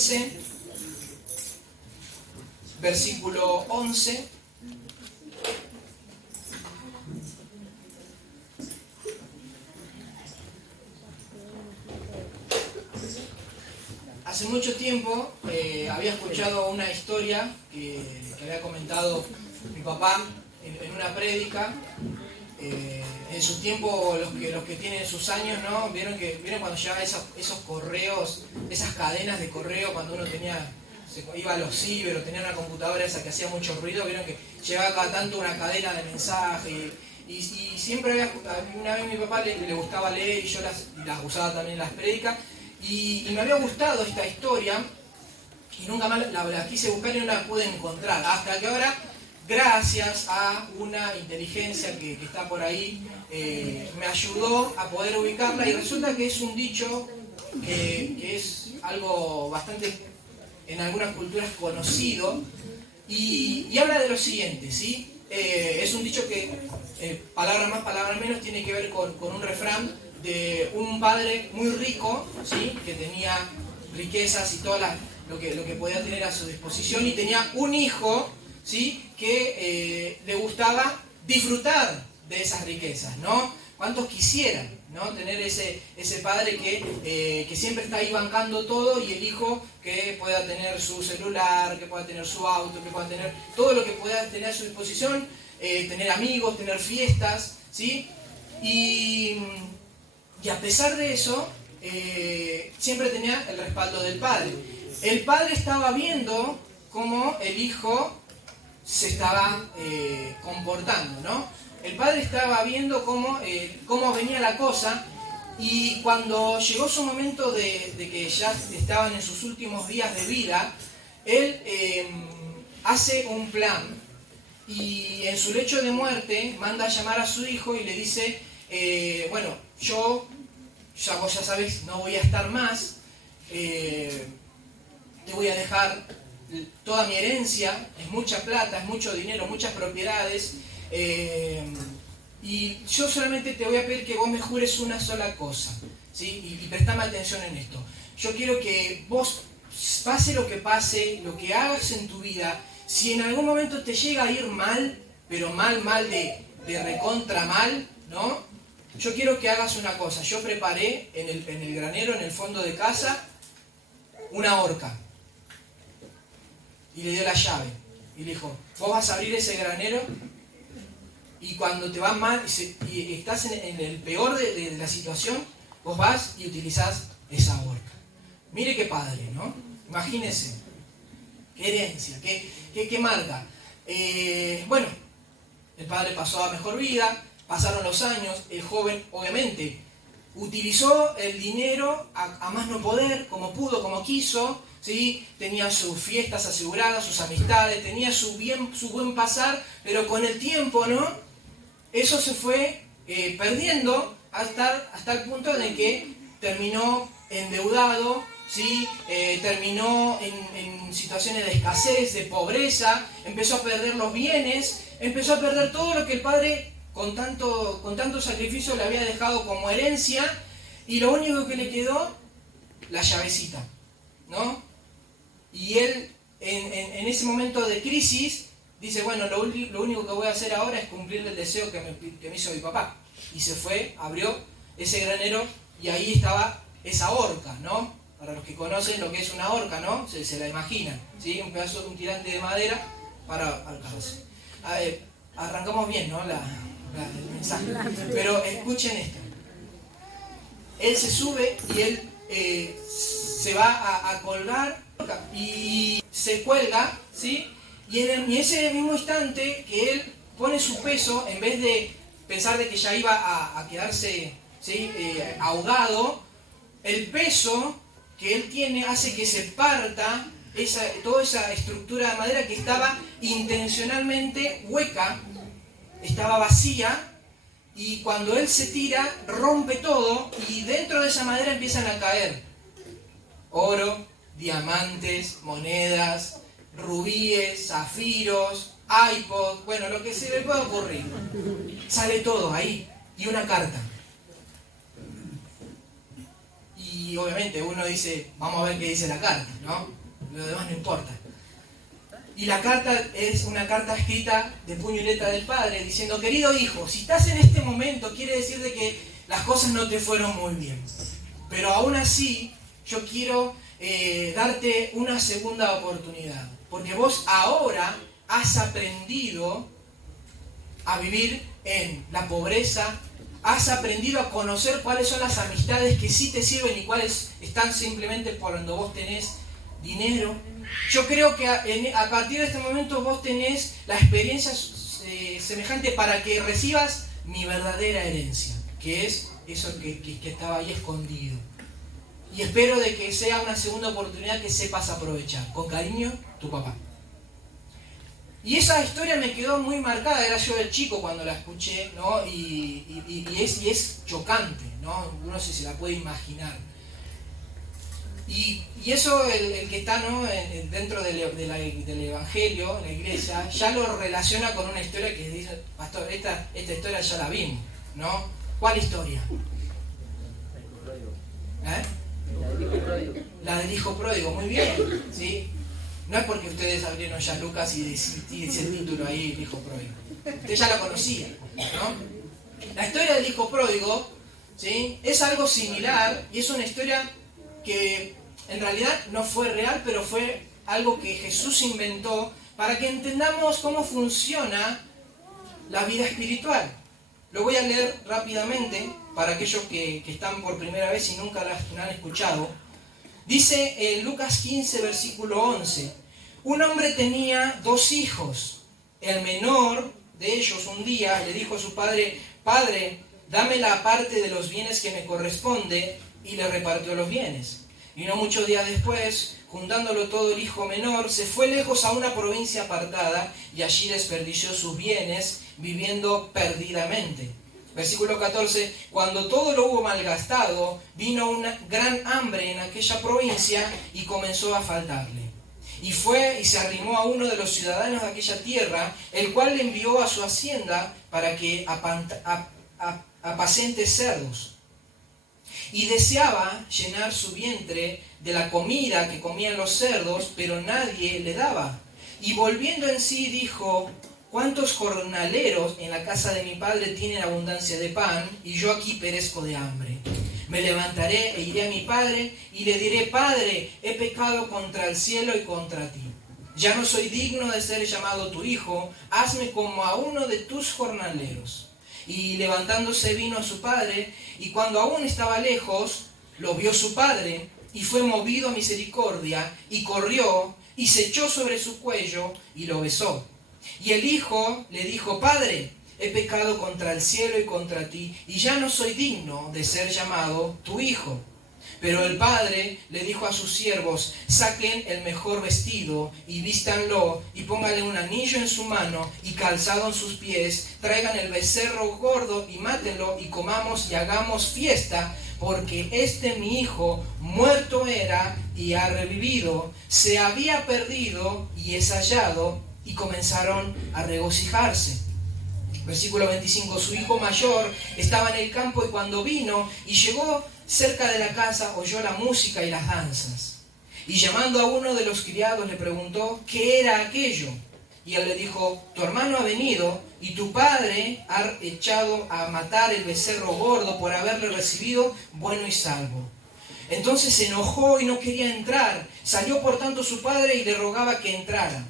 15, versículo 11. Hace mucho tiempo había escuchado una historia que había comentado mi papá en una prédica. En su tiempo, los que tienen sus años, ¿no? Vieron cuando llegaban esos correos, esas cadenas de correo, cuando uno iba a los ciber o tenía una computadora esa que hacía mucho ruido. Vieron que llegaba cada tanto una cadena de mensajes y siempre una vez a mi papá le gustaba leer y yo las usaba también en las prédicas y me había gustado esta historia y nunca más la quise buscar y no la pude encontrar, hasta que ahora, gracias a una inteligencia que está por ahí, me ayudó a poder ubicarla y resulta que es un dicho que es algo bastante, en algunas culturas, conocido y habla de lo siguiente, ¿sí? Es un dicho que, palabra más, palabra menos, tiene que ver con un refrán de un padre muy rico, ¿sí? Que tenía riquezas y todo lo que podía tener a su disposición y tenía un hijo, ¿sí? Que le gustaba disfrutar de esas riquezas, ¿no? ¿Cuántos quisieran, ¿no? Tener ese padre que siempre está ahí bancando todo y el hijo que pueda tener su celular, que pueda tener su auto, que pueda tener todo lo que pueda tener a su disposición, tener amigos, tener fiestas, ¿sí? Y a pesar de eso, siempre tenía el respaldo del padre. El padre estaba viendo cómo el hijo se estaba comportando, ¿no? El padre estaba viendo cómo venía la cosa y cuando llegó su momento de que ya estaban en sus últimos días de vida, él hace un plan y en su lecho de muerte manda a llamar a su hijo y le dice, bueno, vos ya sabes, no voy a estar más, te voy a dejar toda mi herencia, es mucha plata, es mucho dinero, muchas propiedades, y yo solamente te voy a pedir que vos me jures una sola cosa, ¿sí? Y prestame atención en esto. Yo quiero que vos, pase lo que pase, lo que hagas en tu vida, si en algún momento te llega a ir mal, pero mal de recontra mal, ¿no? Yo quiero que hagas una cosa. Yo preparé en el granero, en el fondo de casa, una horca. Y le dio la llave. Y le dijo, vos vas a abrir ese granero y cuando te va mal y estás en el peor de la situación, vos vas y utilizás esa horca. Mire qué padre, ¿no? Imagínense. Qué herencia, qué marca. Bueno, el padre pasó a mejor vida, pasaron los años, el joven obviamente utilizó el dinero a más no poder, como pudo, como quiso, ¿sí? Tenía sus fiestas aseguradas, sus amistades, tenía su buen pasar, pero con el tiempo, ¿no? Eso se fue perdiendo hasta el punto en el que terminó endeudado, ¿sí? Terminó en situaciones de escasez, de pobreza, empezó a perder los bienes, empezó a perder todo lo que el padre con tanto sacrificio le había dejado como herencia, y lo único que le quedó, la llavecita, ¿no? Y él, en ese momento de crisis, dice, bueno, lo único que voy a hacer ahora es cumplir el deseo que me hizo mi papá. Y se fue, abrió ese granero, y ahí estaba esa horca, ¿no? Para los que conocen lo que es una horca, ¿no? Se la imaginan, ¿sí? Un pedazo de un tirante de madera para ahorcarse. Arrancamos bien, ¿no? El mensaje. Pero escuchen esto. Él se sube y él se va a colgar y se cuelga, ¿sí? Y en ese mismo instante que él pone su peso, en vez de pensar de que ya iba a quedarse, ¿sí? Ahogado, el peso que él tiene hace que se parta toda esa estructura de madera que estaba intencionalmente hueca, estaba vacía, y cuando él se tira, rompe todo, y dentro de esa madera empiezan a caer oro, diamantes, monedas, rubíes, zafiros, iPod, bueno, lo que se le pueda ocurrir. Sale todo ahí, y una carta. Y y obviamente uno dice, vamos a ver qué dice la carta, ¿no? Lo demás no importa. Y la carta es una carta escrita de puño y letra del padre, diciendo, querido hijo, si estás en este momento, quiere decir de que las cosas no te fueron muy bien. Pero aún así, yo quiero darte una segunda oportunidad. Porque vos ahora has aprendido a vivir en la pobreza, has aprendido a conocer cuáles son las amistades que sí te sirven y cuáles están simplemente por cuando vos tenés dinero. Yo creo que a partir de este momento vos tenés la experiencia semejante para que recibas mi verdadera herencia, que es eso que estaba ahí escondido. Y espero de que sea una segunda oportunidad que sepas aprovechar. Con cariño, tu papá. Y esa historia me quedó muy marcada, era yo de chico cuando la escuché, ¿no? Y es chocante, ¿no? Uno se la puede imaginar. Y eso el que está, ¿no? dentro del Evangelio, en la iglesia, ya lo relaciona con una historia que dice, pastor, esta historia ya la vimos, ¿no? ¿Cuál historia? La del hijo pródigo, muy bien, ¿sí? No es porque ustedes abrieron ya Lucas y dice el título ahí, el hijo pródigo. Usted ya la conocía, ¿no? La historia del hijo pródigo, ¿sí? Es algo similar y es una historia que en realidad no fue real, pero fue algo que Jesús inventó para que entendamos cómo funciona la vida espiritual. Lo voy a leer rápidamente para aquellos que están por primera vez y nunca la han escuchado. Dice en Lucas 15, versículo 11, un hombre tenía 2 hijos. El menor de ellos un día le dijo a su padre, Padre, dame la parte de los bienes que me corresponde, y le repartió los bienes. Y no muchos días después, juntándolo todo, el hijo menor se fue lejos a una provincia apartada y allí desperdició sus bienes viviendo perdidamente. Versículo 14, cuando todo lo hubo malgastado, vino una gran hambre en aquella provincia y comenzó a faltarle. Y fue y se arrimó a uno de los ciudadanos de aquella tierra, el cual le envió a su hacienda para que apacente cerdos. Y deseaba llenar su vientre de la comida que comían los cerdos, pero nadie le daba. Y volviendo en sí dijo, ¿cuántos jornaleros en la casa de mi padre tienen abundancia de pan, y yo aquí perezco de hambre? Me levantaré e iré a mi padre, y le diré, Padre, he pecado contra el cielo y contra ti. Ya no soy digno de ser llamado tu hijo, hazme como a uno de tus jornaleros. Y levantándose vino a su padre, y cuando aún estaba lejos, lo vio su padre, y fue movido a misericordia, y corrió, y se echó sobre su cuello, y lo besó. Y el hijo le dijo, Padre, he pecado contra el cielo y contra ti, y ya no soy digno de ser llamado tu hijo. Pero el padre le dijo a sus siervos, saquen el mejor vestido y vístanlo, y pónganle un anillo en su mano y calzado en sus pies, traigan el becerro gordo y mátenlo, y comamos y hagamos fiesta, porque mi hijo muerto era y ha revivido, se había perdido y es hallado, y comenzaron a regocijarse. Versículo 25, su hijo mayor estaba en el campo, y cuando vino y llegó cerca de la casa, oyó la música y las danzas. Y llamando a uno de los criados le preguntó qué era aquello. Y él le dijo, tu hermano ha venido, y tu padre ha echado a matar el becerro gordo por haberle recibido bueno y salvo. Entonces se enojó y no quería entrar. Salió por tanto su padre y le rogaba que entrara.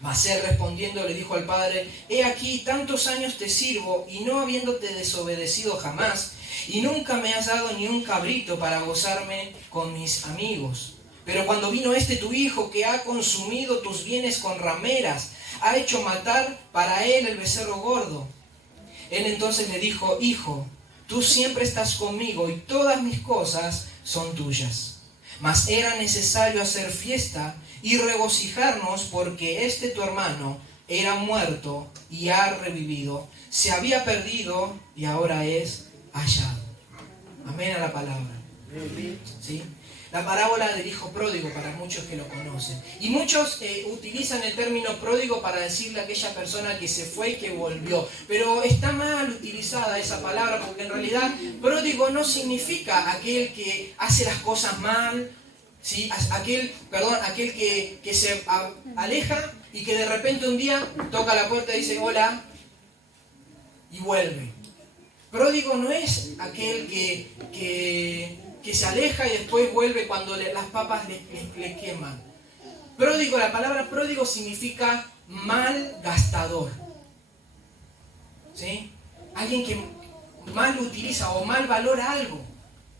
Mas él respondiendo le dijo al padre, he aquí tantos años te sirvo, y no habiéndote desobedecido jamás, y nunca me has dado ni un cabrito para gozarme con mis amigos. Pero cuando vino tu hijo, que ha consumido tus bienes con rameras, ha hecho matar para él el becerro gordo. Él entonces le dijo, hijo, tú siempre estás conmigo, y todas mis cosas son tuyas. Mas era necesario hacer fiesta y regocijarnos, porque tu hermano era muerto y ha revivido, se había perdido y ahora es hallado. Amén a la palabra. ¿Sí? la parábola del hijo pródigo, para muchos que lo conocen. Y muchos utilizan el término pródigo para decirle a aquella persona que se fue y que volvió. Pero está mal utilizada esa palabra, porque en realidad pródigo no significa aquel que hace las cosas mal, ¿sí? Aquel que se aleja y que de repente un día toca la puerta y dice hola y vuelve. Pródigo no es aquel que se aleja y después vuelve cuando las papas le queman. Pródigo, la palabra pródigo significa mal gastador, ¿sí? Alguien que mal utiliza o mal valora algo,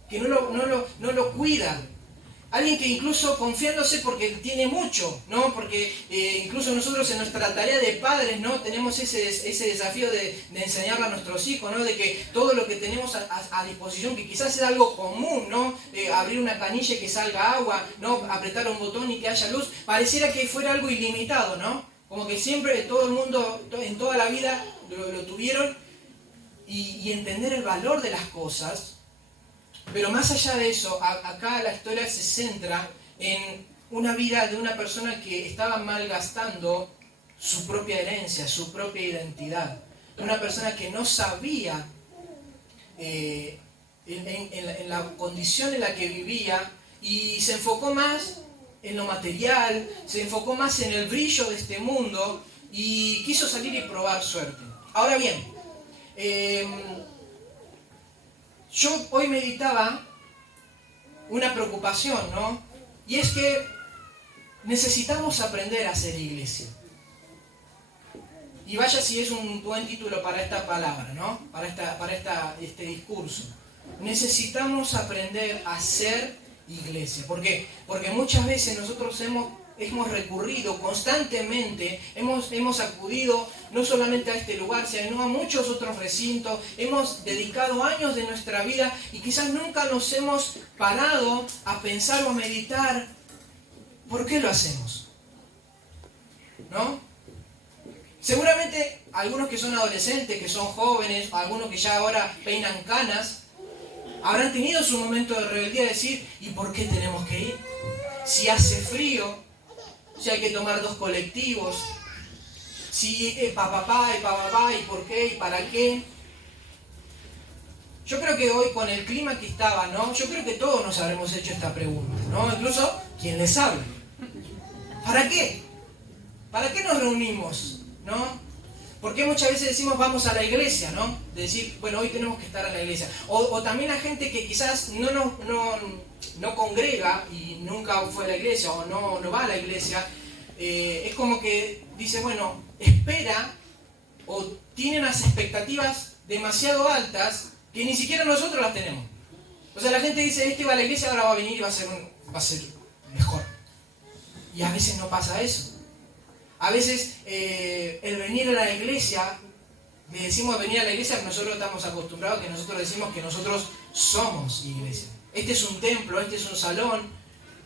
que no lo cuida. Alguien que incluso confiándose porque tiene mucho, ¿no? Porque incluso nosotros en nuestra tarea de padres, ¿no? Tenemos ese desafío de enseñarle a nuestros hijos, ¿no? De que todo lo que tenemos a disposición, que quizás es algo común, ¿no? Abrir una canilla y que salga agua, ¿no? Apretar un botón y que haya luz, pareciera que fuera algo ilimitado, ¿no? Como que siempre todo el mundo, en toda la vida lo tuvieron, y entender el valor de las cosas. Pero más allá de eso, acá la historia se centra en una vida de una persona que estaba malgastando su propia herencia, su propia identidad. Una persona que no sabía en la condición en la que vivía y se enfocó más en lo material, se enfocó más en el brillo de este mundo y quiso salir y probar suerte. Ahora bien, yo hoy meditaba una preocupación, ¿no? Y es que necesitamos aprender a hacer iglesia. Y vaya si es un buen título para esta palabra, ¿no? Para este discurso. Necesitamos aprender a hacer iglesia. ¿Por qué? Porque muchas veces nosotros hemos recurrido constantemente, hemos acudido no solamente a este lugar, sino a muchos otros recintos, hemos dedicado años de nuestra vida y quizás nunca nos hemos parado a pensar o a meditar ¿por qué lo hacemos? ¿No? Seguramente algunos que son adolescentes, que son jóvenes, algunos que ya ahora peinan canas, habrán tenido su momento de rebeldía de decir, ¿y por qué tenemos que ir? Si hace frío, si hay que tomar 2 colectivos, si papá, y por qué, y para qué. Yo creo que hoy con el clima que estaba, ¿no? Yo creo que todos nos habremos hecho esta pregunta, ¿no? Incluso quien les habla. ¿Para qué? ¿Para qué nos reunimos? ¿No? Porque muchas veces decimos vamos a la iglesia, ¿no? De decir, bueno, hoy tenemos que estar en la iglesia. O también a gente que quizás no congrega y nunca fue a la iglesia o no va a la iglesia, es como que dice, bueno, espera o tiene unas expectativas demasiado altas que ni siquiera nosotros las tenemos. O sea, la gente dice, este va a la iglesia, ahora va a venir y va a ser mejor. Y a veces no pasa eso. A veces el venir a la iglesia, le decimos venir a la iglesia, nosotros estamos acostumbrados a que nosotros decimos que nosotros somos iglesia. Este es un templo, este es un salón,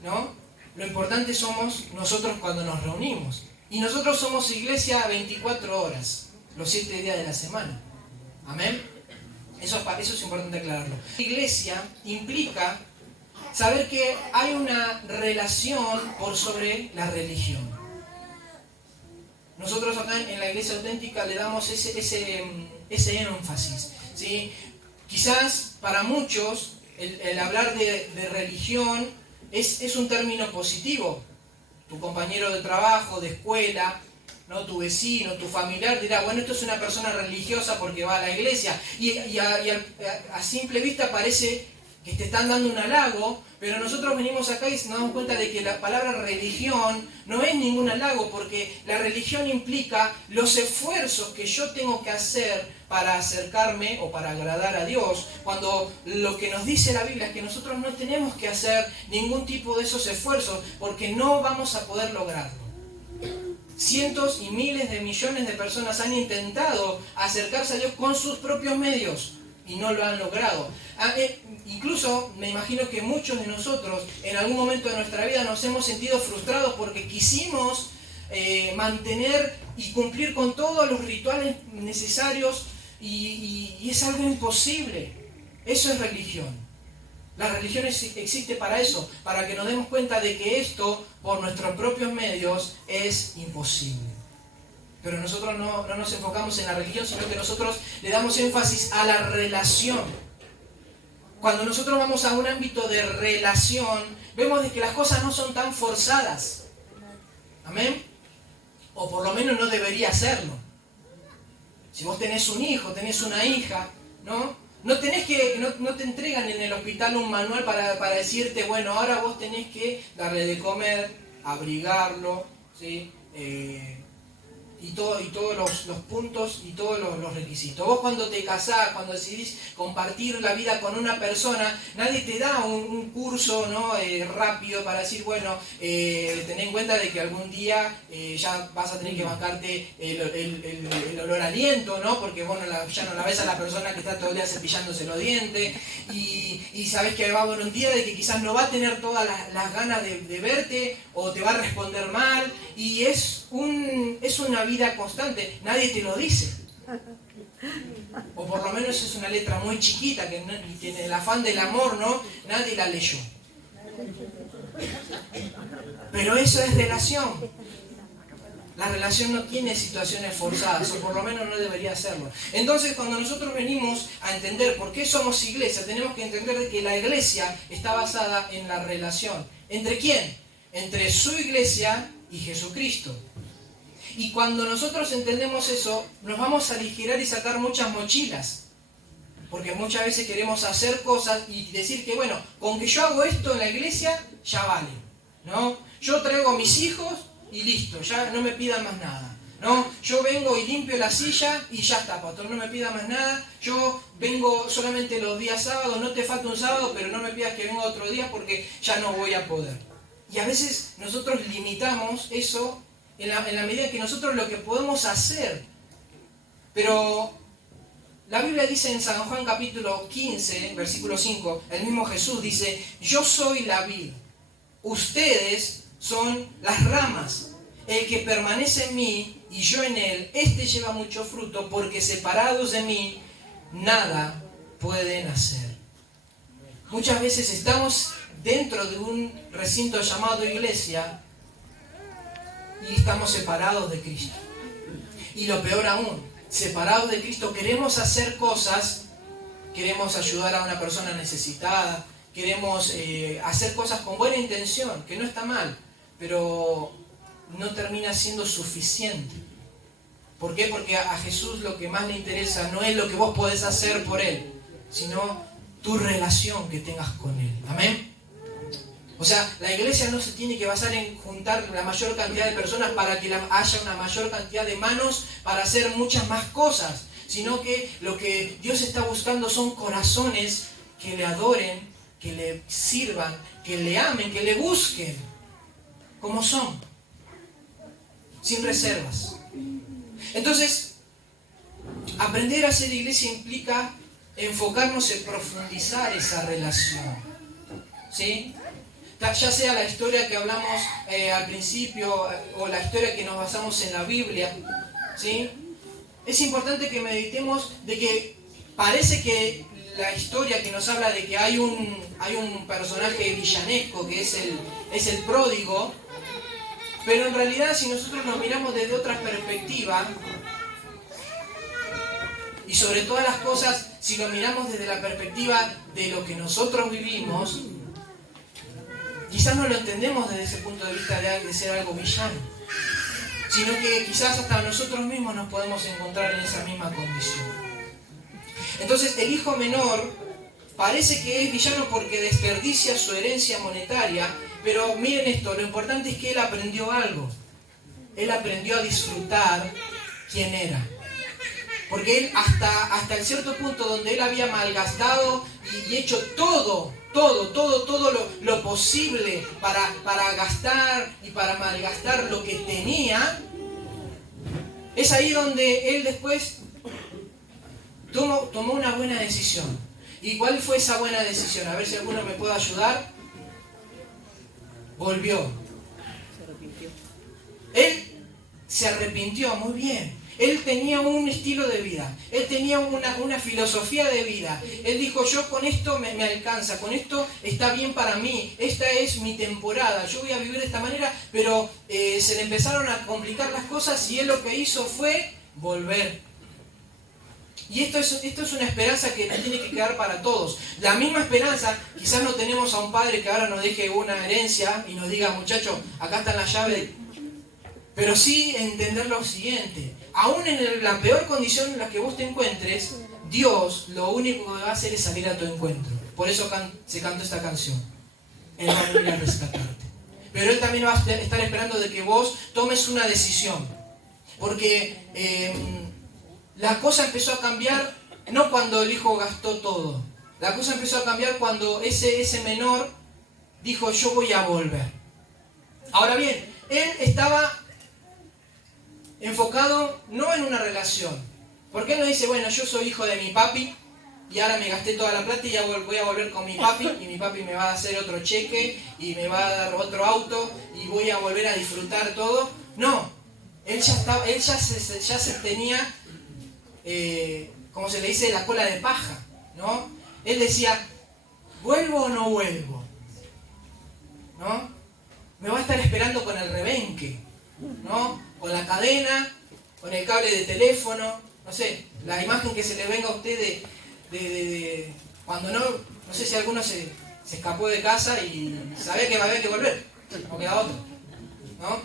¿no? Lo importante somos nosotros cuando nos reunimos. Y nosotros somos iglesia 24 horas, los 7 días de la semana. ¿Amén? Eso es importante aclararlo. Iglesia implica saber que hay una relación por sobre la religión. Nosotros acá en la Iglesia Auténtica le damos ese énfasis, ¿sí? Quizás para muchos el hablar de religión es un término positivo. Tu compañero de trabajo, de escuela, ¿no? Tu vecino, tu familiar dirá, bueno, esto es una persona religiosa porque va a la iglesia. Y a simple vista parece que te están dando un halago, pero nosotros venimos acá y nos damos cuenta de que la palabra religión no es ningún halago, porque la religión implica los esfuerzos que yo tengo que hacer para acercarme o para agradar a Dios, cuando lo que nos dice la Biblia es que nosotros no tenemos que hacer ningún tipo de esos esfuerzos, porque no vamos a poder lograrlo. Cientos y miles de millones de personas han intentado acercarse a Dios con sus propios medios y no lo han logrado. Incluso me imagino que muchos de nosotros en algún momento de nuestra vida nos hemos sentido frustrados porque quisimos mantener y cumplir con todos los rituales necesarios y es algo imposible. Eso es religión. La religión existe para eso, para que nos demos cuenta de que esto, por nuestros propios medios, es imposible. Pero nosotros no nos enfocamos en la religión, sino que nosotros le damos énfasis a la relación. Cuando nosotros vamos a un ámbito de relación, vemos de que las cosas no son tan forzadas. ¿Amén? O por lo menos no debería serlo. Si vos tenés un hijo, tenés una hija, ¿no? No te entregan en el hospital un manual para decirte, bueno, ahora vos tenés que darle de comer, abrigarlo, ¿sí? Y todos los puntos y todos los requisitos. Vos cuando te casás, cuando decidís compartir la vida con una persona, nadie te da un curso, ¿no? Rápido para decir, bueno, ten en cuenta de que algún día ya vas a tener que bancarte el olor a aliento, ¿no? Porque bueno, ya no la ves a la persona que está todo el día cepillándose los dientes y sabes que va a haber un día de que quizás no va a tener todas las ganas de verte o te va a responder mal y es una vida constante, nadie te lo dice. O por lo menos es una letra muy chiquita, que en el afán del amor, ¿no? Nadie la leyó. Pero eso es relación. La relación no tiene situaciones forzadas, o por lo menos no debería hacerlo. Entonces, cuando nosotros venimos a entender por qué somos iglesia, tenemos que entender que la iglesia está basada en la relación. ¿Entre quién? Entre su iglesia y Jesucristo. Y cuando nosotros entendemos eso, nos vamos a aligerar y sacar muchas mochilas. Porque muchas veces queremos hacer cosas y decir que, bueno, con que yo hago esto en la iglesia, ya vale, ¿no? Yo traigo a mis hijos y listo, ya no me pidan más nada, ¿no? Yo vengo y limpio la silla y ya está, pastor, no me pida más nada. Yo vengo solamente los días sábados, no te falta un sábado, pero no me pidas que venga otro día porque ya no voy a poder. Y a veces nosotros limitamos eso en la medida que nosotros lo que podemos hacer. Pero la Biblia dice en San Juan capítulo 15, versículo 5, el mismo Jesús dice, yo soy la vid, ustedes son las ramas. El que permanece en mí y yo en él, este lleva mucho fruto, porque separados de mí, nada pueden hacer. Muchas veces estamos dentro de un recinto llamado iglesia, y estamos separados de Cristo. Y lo peor aún, separados de Cristo, queremos hacer cosas, queremos ayudar a una persona necesitada, queremos hacer cosas con buena intención, que no está mal, pero no termina siendo suficiente. ¿Por qué? Porque a Jesús lo que más le interesa no es lo que vos podés hacer por Él, sino tu relación que tengas con Él. ¿Amén? O sea, la iglesia no se tiene que basar en juntar la mayor cantidad de personas para que haya una mayor cantidad de manos para hacer muchas más cosas, sino que lo que Dios está buscando son corazones que le adoren, que le sirvan, que le amen, que le busquen, como son, sin reservas. Entonces, aprender a ser iglesia implica enfocarnos en profundizar esa relación, ¿sí? Ya sea la historia que hablamos al principio o la historia que nos basamos en la Biblia, ¿sí? Es importante que meditemos de que parece que la historia que nos habla de que hay un personaje villanesco que es el pródigo, pero en realidad si nosotros nos miramos desde otra perspectiva, y sobre todas las cosas, si lo miramos desde la perspectiva de lo que nosotros vivimos, quizás no lo entendemos desde ese punto de vista de ser algo villano, sino que quizás hasta nosotros mismos nos podemos encontrar en esa misma condición. Entonces el hijo menor parece que es villano porque desperdicia su herencia monetaria, pero miren esto, lo importante es que él aprendió algo. Él aprendió a disfrutar quién era. Porque él hasta el cierto punto donde él había malgastado y hecho todo lo posible para gastar y para malgastar lo que tenía, es ahí donde él después tomó una buena decisión. ¿Y cuál fue esa buena decisión? A ver si alguno me puede ayudar. Volvió. Él se arrepintió, muy bien. Él tenía un estilo de vida, él tenía una filosofía de vida. Él dijo, yo con esto me alcanza, con esto está bien para mí, esta es mi temporada, yo voy a vivir de esta manera, pero se le empezaron a complicar las cosas y él lo que hizo fue volver. Y esto es una esperanza que nos tiene que quedar para todos. La misma esperanza, quizás no tenemos a un padre que ahora nos deje una herencia y nos diga, muchacho, acá está la llave. Pero sí entender lo siguiente, aún en la peor condición en la que vos te encuentres, Dios lo único que va a hacer es salir a tu encuentro. Por eso se cantó esta canción. Él va a venir a rescatarte. Pero Él también va a estar esperando de que vos tomes una decisión. Porque la cosa empezó a cambiar no cuando el hijo gastó todo. La cosa empezó a cambiar cuando ese menor dijo, yo voy a volver. Ahora bien, él estaba enfocado no en una relación. Porque él no dice, bueno, yo soy hijo de mi papi y ahora me gasté toda la plata y ya voy a volver con mi papi y mi papi me va a hacer otro cheque y me va a dar otro auto y voy a volver a disfrutar todo. No, él ya se tenía, como se le dice, la cola de paja, ¿no? Él decía, ¿vuelvo o no vuelvo? ¿No? Me va a estar esperando con el rebenque, ¿no? Con la cadena, con el cable de teléfono, no sé, la imagen que se le venga a usted de cuando no sé si alguno se escapó de casa y sabía que había que volver, no queda otro, ¿no?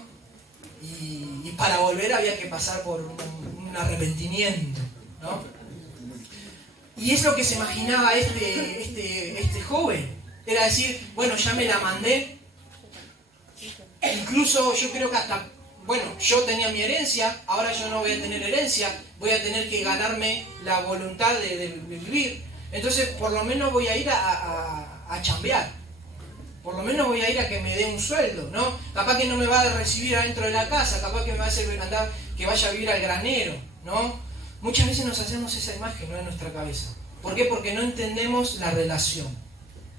Y para volver había que pasar por un arrepentimiento, ¿no? Y es lo que se imaginaba este joven, era decir, bueno, ya me la mandé, incluso yo creo que hasta, bueno, yo tenía mi herencia, ahora yo no voy a tener herencia, voy a tener que ganarme la voluntad de vivir. Entonces, por lo menos voy a ir a chambear. Por lo menos voy a ir a que me dé un sueldo, ¿no? Capaz que no me va a recibir adentro de la casa, capaz que me va a hacer andar, que vaya a vivir al granero, ¿no? Muchas veces nos hacemos esa imagen, ¿no?, en nuestra cabeza. ¿Por qué? Porque no entendemos la relación,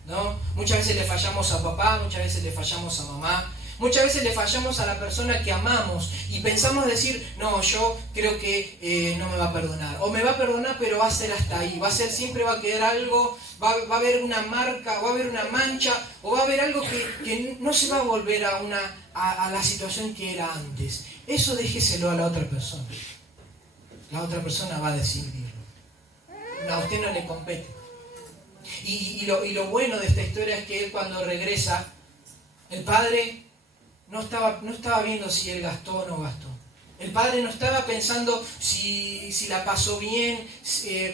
¿no? Muchas veces le fallamos a papá, muchas veces le fallamos a mamá. Muchas veces le fallamos a la persona que amamos y pensamos decir, no, yo creo que no me va a perdonar. O me va a perdonar, pero va a ser hasta ahí. Siempre va a quedar algo, va a haber una marca, va a haber una mancha, o va a haber algo que no se va a volver a la situación que era antes. Eso déjeselo a la otra persona. La otra persona va a decidirlo. No, a usted no le compete. Y lo bueno de esta historia es que él, cuando regresa, el padre no estaba viendo si él gastó o no gastó. El padre no estaba pensando si la pasó bien,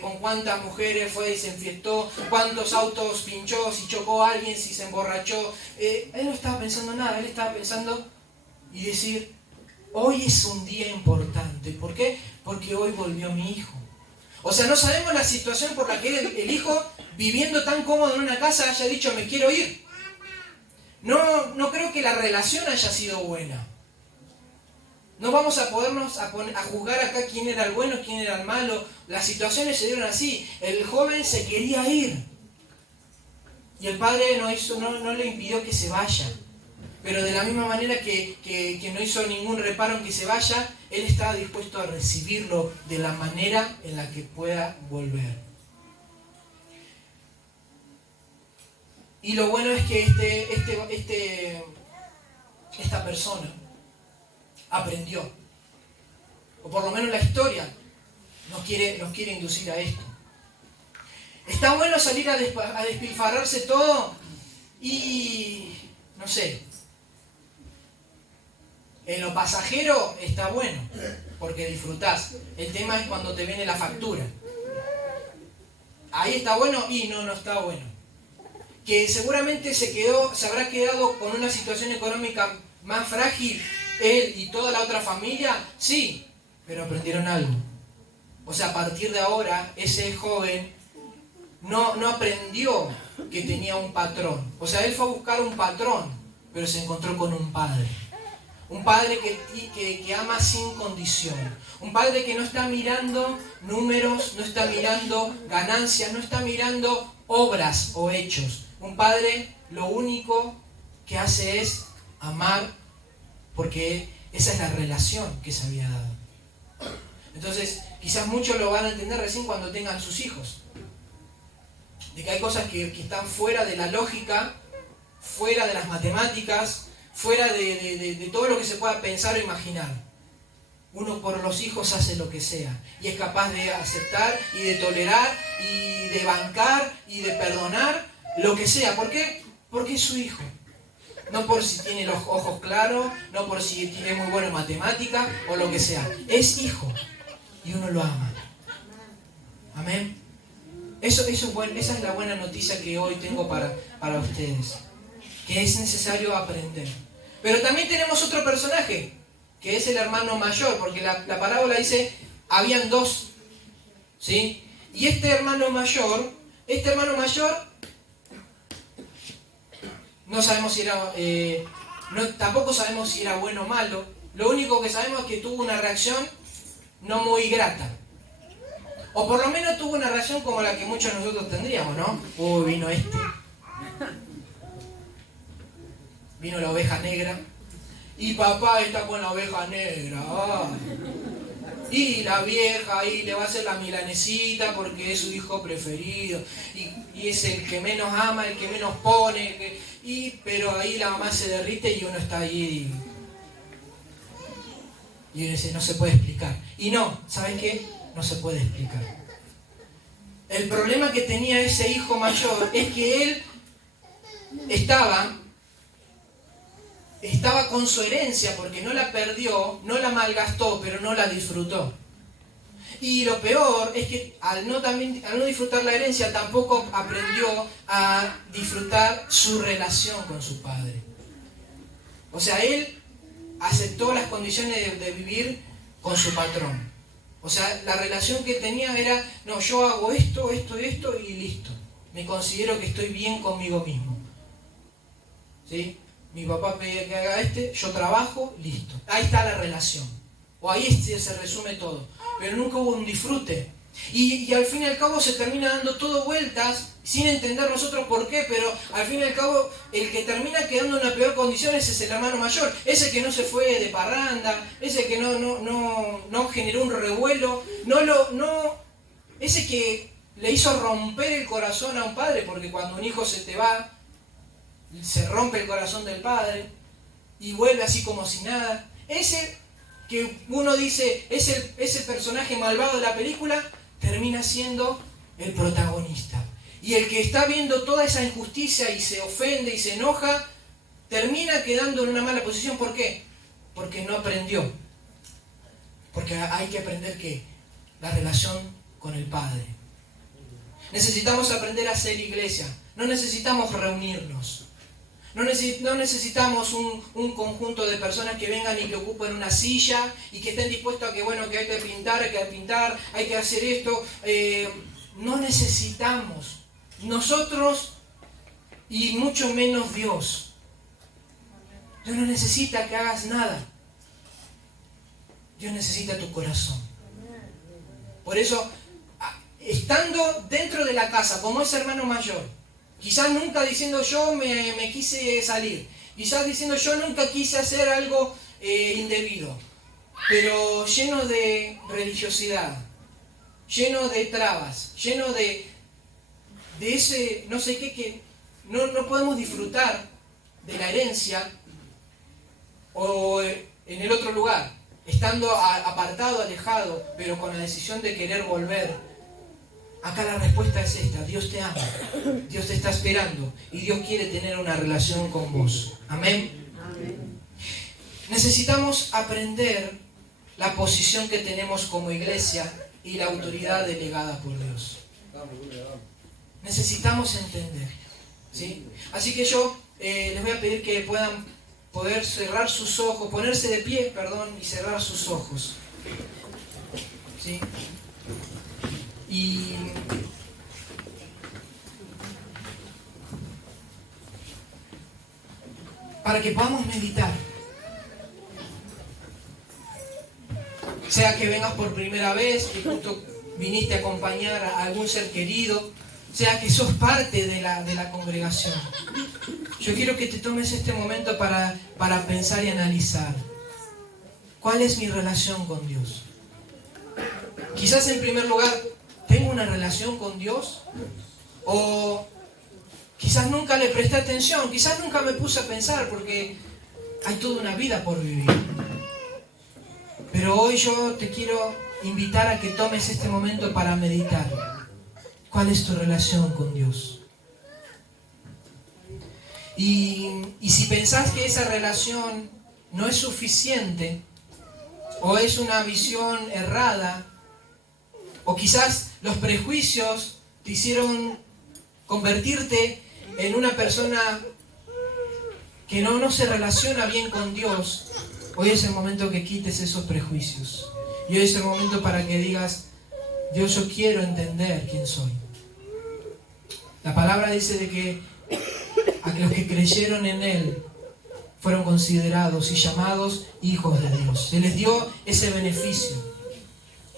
con cuántas mujeres fue y se enfiestó, cuántos autos pinchó, si chocó a alguien, si se emborrachó. Él no estaba pensando nada, él estaba pensando y decir, hoy es un día importante. ¿Por qué? Porque hoy volvió mi hijo. O sea, no sabemos la situación por la que el hijo, viviendo tan cómodo en una casa, haya dicho, me quiero ir. No creo que la relación haya sido buena. No vamos a podernos a juzgar acá quién era el bueno, quién era el malo. Las situaciones se dieron así. El joven se quería ir. Y el padre no le impidió que se vaya. Pero de la misma manera que no hizo ningún reparo en que se vaya, él estaba dispuesto a recibirlo de la manera en la que pueda volver. Y lo bueno es que esta persona aprendió, o por lo menos la historia nos quiere inducir a esto. Está bueno salir a despilfarrarse todo y, no sé, en lo pasajero está bueno, porque disfrutás. El tema es cuando te viene la factura. Ahí está bueno y no está bueno. Que seguramente se habrá quedado con una situación económica más frágil, él y toda la otra familia, sí, pero aprendieron algo. O sea, a partir de ahora, ese joven no aprendió que tenía un patrón. O sea, él fue a buscar un patrón, pero se encontró con un padre. Un padre que ama sin condición. Un padre que no está mirando números, no está mirando ganancias, no está mirando obras o hechos. Un padre lo único que hace es amar, porque Esa es la relación que se había dado. Entonces, quizás muchos lo van a entender recién cuando tengan sus hijos. De que hay cosas que están fuera de la lógica, fuera de las matemáticas, fuera de todo lo que se pueda pensar o imaginar. Uno por los hijos hace lo que sea y es capaz de aceptar y de tolerar y de bancar y de perdonar lo que sea. ¿Por qué? Porque es su hijo. No por si tiene los ojos claros, no por si tiene muy buena matemática o lo que sea. Es hijo y uno lo ama. Amén. Esa es la buena noticia que hoy tengo para ustedes. Que es necesario aprender. Pero también tenemos otro personaje, que es el hermano mayor, porque la parábola dice, habían dos, ¿sí? Y este hermano mayor, no sabemos si era, tampoco sabemos si era bueno o malo. Lo único que sabemos es que tuvo una reacción no muy grata. O por lo menos tuvo una reacción como la que muchos de nosotros tendríamos, ¿no? Vino este. Vino la oveja negra. Y papá está con la oveja negra. Y la vieja ahí le va a hacer la milanesita porque es su hijo preferido. Y es el que menos ama, el que menos pone. Pero ahí la mamá se derrite y uno está allí. Y uno dice, no se puede explicar. Y no, ¿saben qué? No se puede explicar. El problema que tenía ese hijo mayor es que él estaba con su herencia porque no la perdió, no la malgastó, pero no la disfrutó. Y lo peor es que al no disfrutar la herencia tampoco aprendió a disfrutar su relación con su padre. O sea, él aceptó las condiciones de vivir con su patrón. O sea, la relación que tenía era, no, yo hago esto y listo. Me considero que estoy bien conmigo mismo. ¿Sí? Mi papá pedía que haga yo trabajo, listo. Ahí está la relación. O ahí se resume todo. Pero nunca hubo un disfrute. Y al fin y al cabo se termina dando todo vueltas, sin entender nosotros por qué, pero al fin y al cabo el que termina quedando en una peor condición es el hermano mayor. Ese que no se fue de parranda, ese que no generó un revuelo, ese que le hizo romper el corazón a un padre, porque cuando un hijo se te va, se rompe el corazón del padre y vuelve así como si nada. Ese que uno dice es el personaje malvado de la película, termina siendo el protagonista. Y el que está viendo toda esa injusticia y se ofende y se enoja, termina quedando en una mala posición. ¿Por qué? Porque no aprendió. Porque hay que aprender ¿qué? La relación con el Padre. Necesitamos aprender a ser iglesia. No necesitamos reunirnos. No necesitamos un conjunto de personas que vengan y que ocupen una silla y que estén dispuestos a que, bueno, que hay que pintar, hay que hacer esto. No necesitamos. Nosotros y mucho menos Dios. Dios no necesita que hagas nada. Dios necesita tu corazón. Por eso, estando dentro de la casa como ese hermano mayor, quizás nunca diciendo yo me quise salir, quizás diciendo yo nunca quise hacer algo indebido, pero lleno de religiosidad, lleno de trabas, lleno de ese no sé qué que no podemos disfrutar de la herencia o en el otro lugar, estando apartado, alejado, pero con la decisión de querer volver. Acá la respuesta es esta: Dios te ama, Dios te está esperando y Dios quiere tener una relación con vos. Amén. Amén. Necesitamos aprender la posición que tenemos como iglesia y la autoridad delegada por Dios. Necesitamos entender, ¿sí? Así que yo les voy a pedir que puedan poder cerrar sus ojos, ponerse de pie, y cerrar sus ojos, ¿sí? Y para que podamos meditar, sea que vengas por primera vez, que justo viniste a acompañar a algún ser querido, sea que sos parte de la congregación. Yo quiero que te tomes este momento para pensar y analizar. ¿Cuál es mi relación con Dios? Quizás en primer lugar, ¿tengo una relación con Dios? O quizás nunca le presté atención, quizás nunca me puse a pensar porque hay toda una vida por vivir. Pero hoy yo te quiero invitar a que tomes este momento para meditar. ¿Cuál es tu relación con Dios? Y si pensás que esa relación no es suficiente, o es una visión errada, o quizás los prejuicios te hicieron convertirte en una persona que no se relaciona bien con Dios, hoy es el momento que quites esos prejuicios. Y hoy es el momento para que digas, Dios, yo quiero entender quién soy. La palabra dice de que a los que creyeron en Él fueron considerados y llamados hijos de Dios. Se les dio ese beneficio.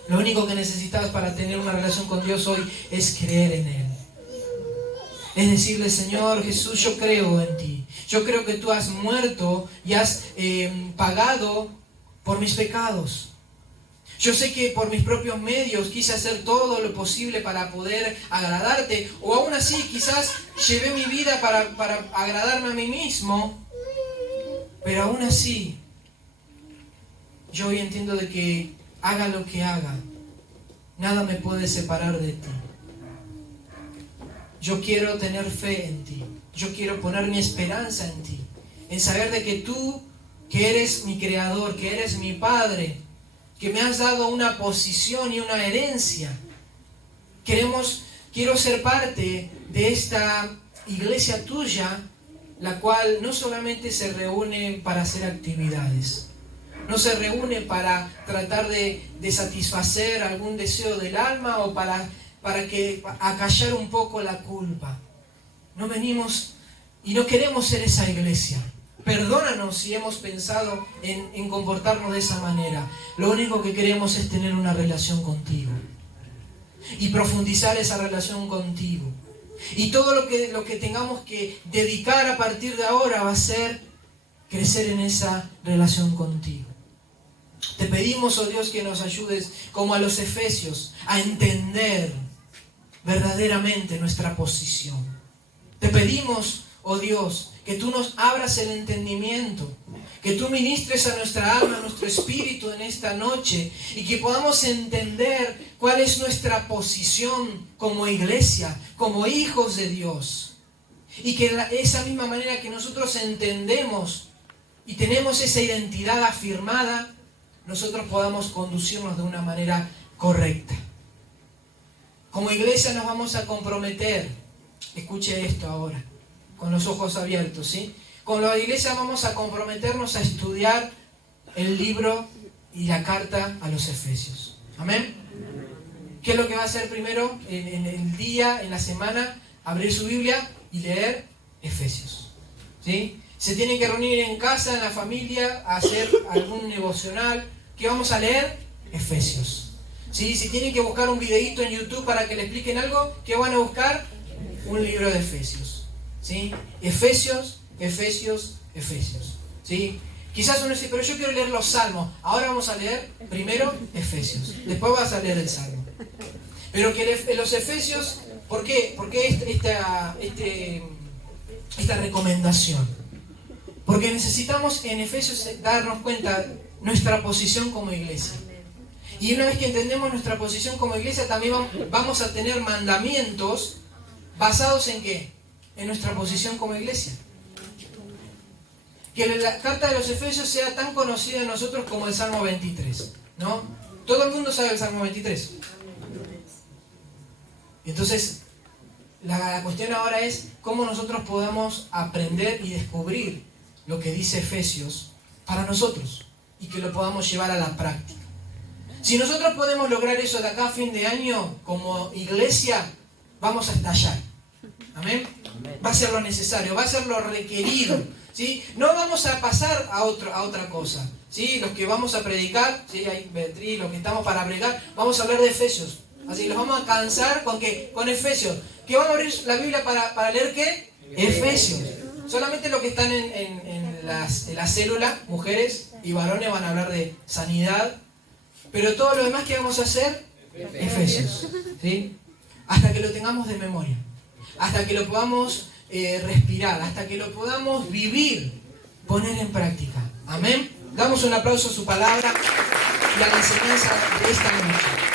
Lo único que necesitas para tener una relación con Dios hoy es creer en Él. Es decirle, Señor Jesús, yo creo en ti. Yo creo que tú has muerto y has pagado por mis pecados. Yo sé que por mis propios medios quise hacer todo lo posible para poder agradarte. O aún así quizás llevé mi vida para agradarme a mí mismo. Pero aún así, yo hoy entiendo de que haga lo que haga, nada me puede separar de ti. Yo quiero tener fe en ti. Yo quiero poner mi esperanza en ti. En saber de que tú, que eres mi creador, que eres mi Padre, que me has dado una posición y una herencia. Quiero ser parte de esta iglesia tuya, la cual no solamente se reúne para hacer actividades, no se reúne para tratar de satisfacer algún deseo del alma o para acallar un poco la culpa. No venimos y no queremos ser esa iglesia. Perdónanos si hemos pensado en comportarnos de esa manera. Lo único que queremos es tener una relación contigo y profundizar esa relación contigo. Y todo lo que tengamos que dedicar a partir de ahora va a ser crecer en esa relación contigo. Te pedimos, oh Dios, que nos ayudes, como a los efesios, a entender verdaderamente nuestra posición. Te pedimos, oh Dios, que tú nos abras el entendimiento, que tú ministres a nuestra alma, a nuestro espíritu en esta noche y que podamos entender cuál es nuestra posición como iglesia, como hijos de Dios. Y que de esa misma manera que nosotros entendemos y tenemos esa identidad afirmada, nosotros podamos conducirnos de una manera correcta. Como iglesia nos vamos a comprometer, escuche esto ahora, con los ojos abiertos, ¿sí? Con la iglesia vamos a comprometernos a estudiar el libro y la carta a los Efesios. ¿Amén? ¿Qué es lo que va a hacer primero en el día, en la semana? Abrir su Biblia y leer Efesios. ¿Sí? Se tienen que reunir en casa, en la familia, a hacer algún devocional. ¿Qué vamos a leer? Efesios. ¿Sí? Si tienen que buscar un videíto en YouTube para que le expliquen algo, ¿qué van a buscar? Un libro de Efesios. ¿Sí? Efesios, Efesios, Efesios. ¿Sí? Quizás uno dice, pero yo quiero leer los Salmos. Ahora vamos a leer primero Efesios. Después vas a leer el Salmo. Pero que los Efesios, ¿por qué? ¿Por qué esta recomendación? Porque necesitamos en Efesios darnos cuenta nuestra posición como iglesia. Y una vez que entendemos nuestra posición como iglesia, también vamos a tener mandamientos basados en ¿qué? En nuestra posición como iglesia. Que la carta de los Efesios sea tan conocida en nosotros como el Salmo 23, ¿no? Todo el mundo sabe el Salmo 23. Entonces, la cuestión ahora es cómo nosotros podamos aprender y descubrir lo que dice Efesios para nosotros y que lo podamos llevar a la práctica. Si nosotros podemos lograr eso de acá a fin de año, como iglesia, vamos a estallar. ¿Amén? Va a ser lo necesario, va a ser lo requerido. ¿Sí? No vamos a pasar a otra cosa. ¿Sí? Los que vamos a predicar, ¿sí? Hay Beatriz, los que estamos para predicar, vamos a hablar de Efesios. Así los vamos a cansar ¿con qué? Con Efesios. ¿Que van a abrir la Biblia para leer qué? Efesios. Solamente los que están en la célula, mujeres, y varones van a hablar de sanidad. Pero todo lo demás que vamos a hacer, Efesios. ¿Sí? Hasta que lo tengamos de memoria. Hasta que lo podamos respirar. Hasta que lo podamos vivir. Poner en práctica. Amén. Damos un aplauso a su palabra y a la enseñanza de esta noche.